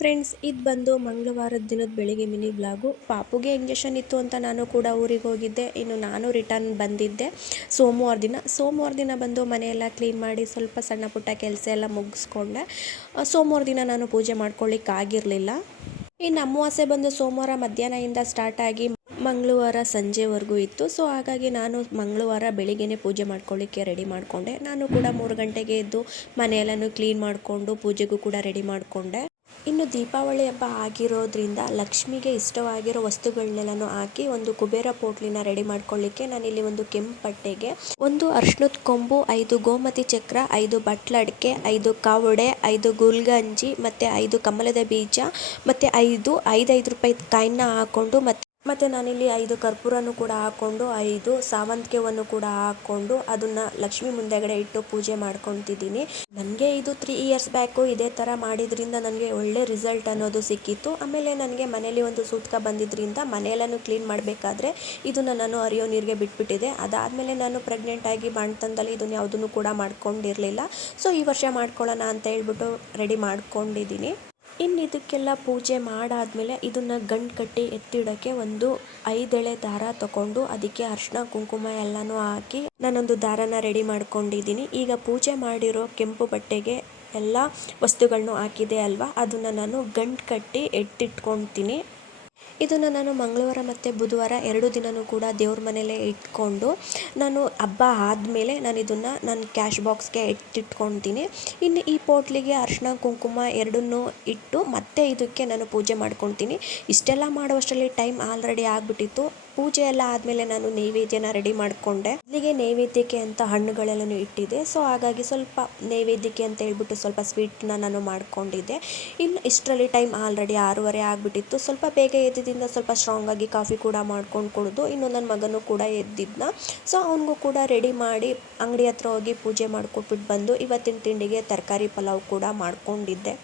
Friends, ಇದು ಬಂದು ಮಂಗಳವಾರದ ದಿನದ ಬೆಳಿಗ್ಗೆ ಮಿನಿ ಬ್ಲಾಗು. ಪಾಪುಗೆ ಇಂಜೆಕ್ಷನ್ ಇತ್ತು ಅಂತ ನಾನು ಕೂಡ ಊರಿಗೆ ಹೋಗಿದ್ದೆ. ಇನ್ನು ನಾನು ರಿಟರ್ನ್ ಬಂದಿದ್ದೆ ಸೋಮವಾರ ದಿನ ಬಂದು ಮನೆಯೆಲ್ಲ ಕ್ಲೀನ್ ಮಾಡಿ ಸ್ವಲ್ಪ ಸಣ್ಣ ಪುಟ್ಟ ಕೆಲಸ ಎಲ್ಲ ಮುಗಿಸ್ಕೊಂಡೆ. ಸೋಮವಾರ ದಿನ ನಾನು ಪೂಜೆ ಮಾಡ್ಕೊಳ್ಳಿಕ್ಕೆ ಆಗಿರಲಿಲ್ಲ. ಇನ್ನು ಅಮಾವಾಸ್ಯೆ ಬಂದು ಸೋಮವಾರ ಮಧ್ಯಾಹ್ನದಿಂದ ಸ್ಟಾರ್ಟ್ ಆಗಿ ಮಂಗಳವಾರ ಸಂಜೆವರೆಗೂ ಇತ್ತು. ಸೊ ಹಾಗಾಗಿ ನಾನು ಮಂಗಳವಾರ ಬೆಳಿಗ್ಗೆನೇ ಪೂಜೆ ಮಾಡ್ಕೊಳ್ಳಿಕ್ಕೆ ರೆಡಿ ಮಾಡಿಕೊಂಡೆ. ನಾನು ಕೂಡ 3 ಗಂಟೆಗೆ ಎದ್ದು ಮನೆಯೆಲ್ಲನೂ ಕ್ಲೀನ್ ಮಾಡಿಕೊಂಡು ಪೂಜೆಗೂ ಕೂಡ ರೆಡಿ ಮಾಡಿಕೊಂಡೆ. ಇನ್ನು ದೀಪಾವಳಿ ಹಬ್ಬ ಆಗಿರೋದ್ರಿಂದ ಲಕ್ಷ್ಮಿಗೆ ಇಷ್ಟವಾಗಿರೋ ವಸ್ತುಗಳನ್ನೆಲ್ಲನೂ ಹಾಕಿ ಒಂದು ಕುಬೇರ ಪೋಟ್ಲಿನ ರೆಡಿ ಮಾಡ್ಕೊಳ್ಳಿಕ್ಕೆ ನಾನಿಲ್ಲಿ ಒಂದು ಕೆಂಪು ಬಟ್ಟೆಗೆ ಒಂದು ಅರ್ಶಿಣದ ಕೊಂಬು, 5 ಗೋಮತಿ ಚಕ್ರ, 5 ಬಟ್ಲಡಿಕೆ, 5 ಕವಡೆ, 5 ಗುಲ್ಗಂಜಿ ಮತ್ತು 5 ಕಮಲದ ಬೀಜ ಮತ್ತು 5 ರೂಪಾಯಿ ಕಾಯಿನ ಹಾಕ್ಕೊಂಡು ಮತ್ತು ನಾನಿಲ್ಲಿ 5 ಕರ್ಪೂರನೂ ಕೂಡ ಹಾಕ್ಕೊಂಡು 5 ಸಾವಂತಿಗೆವನ್ನು ಕೂಡ ಹಾಕ್ಕೊಂಡು ಅದನ್ನು ಲಕ್ಷ್ಮಿ ಮುಂದೆಗಡೆ ಇಟ್ಟು ಪೂಜೆ ಮಾಡ್ಕೊತಿದ್ದೀನಿ. ನನಗೆ ಇದು 3 ಇಯರ್ಸ್ ಬ್ಯಾಕು ಇದೇ ಥರ ಮಾಡಿದ್ರಿಂದ ನನಗೆ ಒಳ್ಳೆ ರಿಸಲ್ಟ್ ಅನ್ನೋದು ಸಿಕ್ಕಿತ್ತು. ಆಮೇಲೆ ನನಗೆ ಮನೇಲಿ ಒಂದು ಸೂತಕ ಬಂದಿದ್ದರಿಂದ ಮನೆಯೆಲ್ಲನೂ ಕ್ಲೀನ್ ಮಾಡಬೇಕಾದ್ರೆ ಇದನ್ನು ನಾನು ಹರಿಯೋ ನೀರಿಗೆ ಬಿಟ್ಬಿಟ್ಟಿದ್ದೆ. ಅದಾದಮೇಲೆ ನಾನು ಪ್ರೆಗ್ನೆಂಟ್ ಆಗಿ ಬಾಣ್ತನದಲ್ಲಿ ಇದನ್ನು ಯಾವುದನ್ನು ಕೂಡ ಮಾಡ್ಕೊಂಡಿರಲಿಲ್ಲ. ಸೊ ಈ ವರ್ಷ ಮಾಡ್ಕೊಳ್ಳೋಣ ಅಂತ ಹೇಳ್ಬಿಟ್ಟು ರೆಡಿ ಮಾಡ್ಕೊಂಡಿದ್ದೀನಿ. ಇನ್ನು ಇದಕ್ಕೆಲ್ಲ ಪೂಜೆ ಮಾಡಾದಮೇಲೆ ಇದನ್ನು ಗಂಟು ಕಟ್ಟಿ ಎತ್ತಿಡೋಕ್ಕೆ ಒಂದು 5 ಎಳೆ ದಾರ ತಗೊಂಡು ಅದಕ್ಕೆ ಅರಿಶಿನ ಕುಂಕುಮ ಎಲ್ಲನೂ ಹಾಕಿ ನಾನೊಂದು ದಾರನ ರೆಡಿ ಮಾಡ್ಕೊಂಡಿದ್ದೀನಿ. ಈಗ ಪೂಜೆ ಮಾಡಿರೋ ಕೆಂಪು ಬಟ್ಟೆಗೆ ಎಲ್ಲ ವಸ್ತುಗಳನ್ನೂ ಹಾಕಿದೆ ಅಲ್ವಾ, ಅದನ್ನು ನಾನು ಗಂಟು ಕಟ್ಟಿ ಎತ್ತಿಟ್ಕೊತೀನಿ. ಇದನ್ನು ನಾನು ಮಂಗಳವಾರ ಮತ್ತು ಬುಧವಾರ 2 ದಿನವೂ ಕೂಡ ದೇವ್ರ ಮನೆಯಲ್ಲೇ ಇಟ್ಕೊಂಡು ನಾನು ಹಬ್ಬ ಆದಮೇಲೆ ನಾನು ಇದನ್ನು ನನ್ನ ಕ್ಯಾಶ್ ಬಾಕ್ಸ್ಗೆ ಎತ್ತಿಟ್ಕೊತೀನಿ. ಇನ್ನು ಈ ಪೋಟ್ಲಿಗೆ ಅರಿಶಿನ ಕುಂಕುಮ ಎರಡನ್ನೂ ಇಟ್ಟು ಮತ್ತೆ ಇದಕ್ಕೆ ನಾನು ಪೂಜೆ ಮಾಡ್ಕೊತೀನಿ. ಇಷ್ಟೆಲ್ಲ ಮಾಡುವಷ್ಟರಲ್ಲಿ ಟೈಮ್ ಆಲ್ರೆಡಿ ಆಗಿಬಿಟ್ಟಿತ್ತು. ಪೂಜೆ ಎಲ್ಲ ಆದಮೇಲೆ ನಾನು ನೈವೇದ್ಯನ ರೆಡಿ ಮಾಡಿಕೊಂಡೆ. ಇಲ್ಲಿಗೆ ನೈವೇದ್ಯಕ್ಕೆ ಅಂತ ಹಣ್ಣುಗಳೆಲ್ಲನೂ ಇಟ್ಟಿದ್ದೆ. ಸೊ ಹಾಗಾಗಿ ಸ್ವಲ್ಪ ನೈವೇದ್ಯಕ್ಕೆ ಅಂತ ಹೇಳ್ಬಿಟ್ಟು ಸ್ವಲ್ಪ ಸ್ವೀಟ್ನ ನಾನು ಮಾಡ್ಕೊಂಡಿದ್ದೆ. ಇನ್ನು ಇಷ್ಟರಲ್ಲಿ ಟೈಮ್ ಆಲ್ರೆಡಿ 6:30 ಆಗಿಬಿಟ್ಟಿತ್ತು. ಸ್ವಲ್ಪ ಬೇಗ ಎದ್ದಿದ್ದರಿಂದ ಸ್ವಲ್ಪ ಸ್ಟ್ರಾಂಗಾಗಿ ಕಾಫಿ ಕೂಡ ಮಾಡ್ಕೊಂಡು ಕುಡಿದು ಇನ್ನು ನನ್ನ ಮಗನೂ ಕೂಡ ಎದ್ದಿದ್ನ. ಸೊ ಅವನಿಗೂ ಕೂಡ ರೆಡಿ ಮಾಡಿ ಅಂಗಡಿ ಹತ್ರ ಹೋಗಿ ಪೂಜೆ ಮಾಡ್ಕೊಟ್ಬಿಟ್ಟು ಬಂದು ಇವತ್ತಿನ ತಿಂಡಿಗೆ ತರಕಾರಿ ಪಲಾವ್ ಕೂಡ ಮಾಡ್ಕೊಂಡಿದ್ದೆ.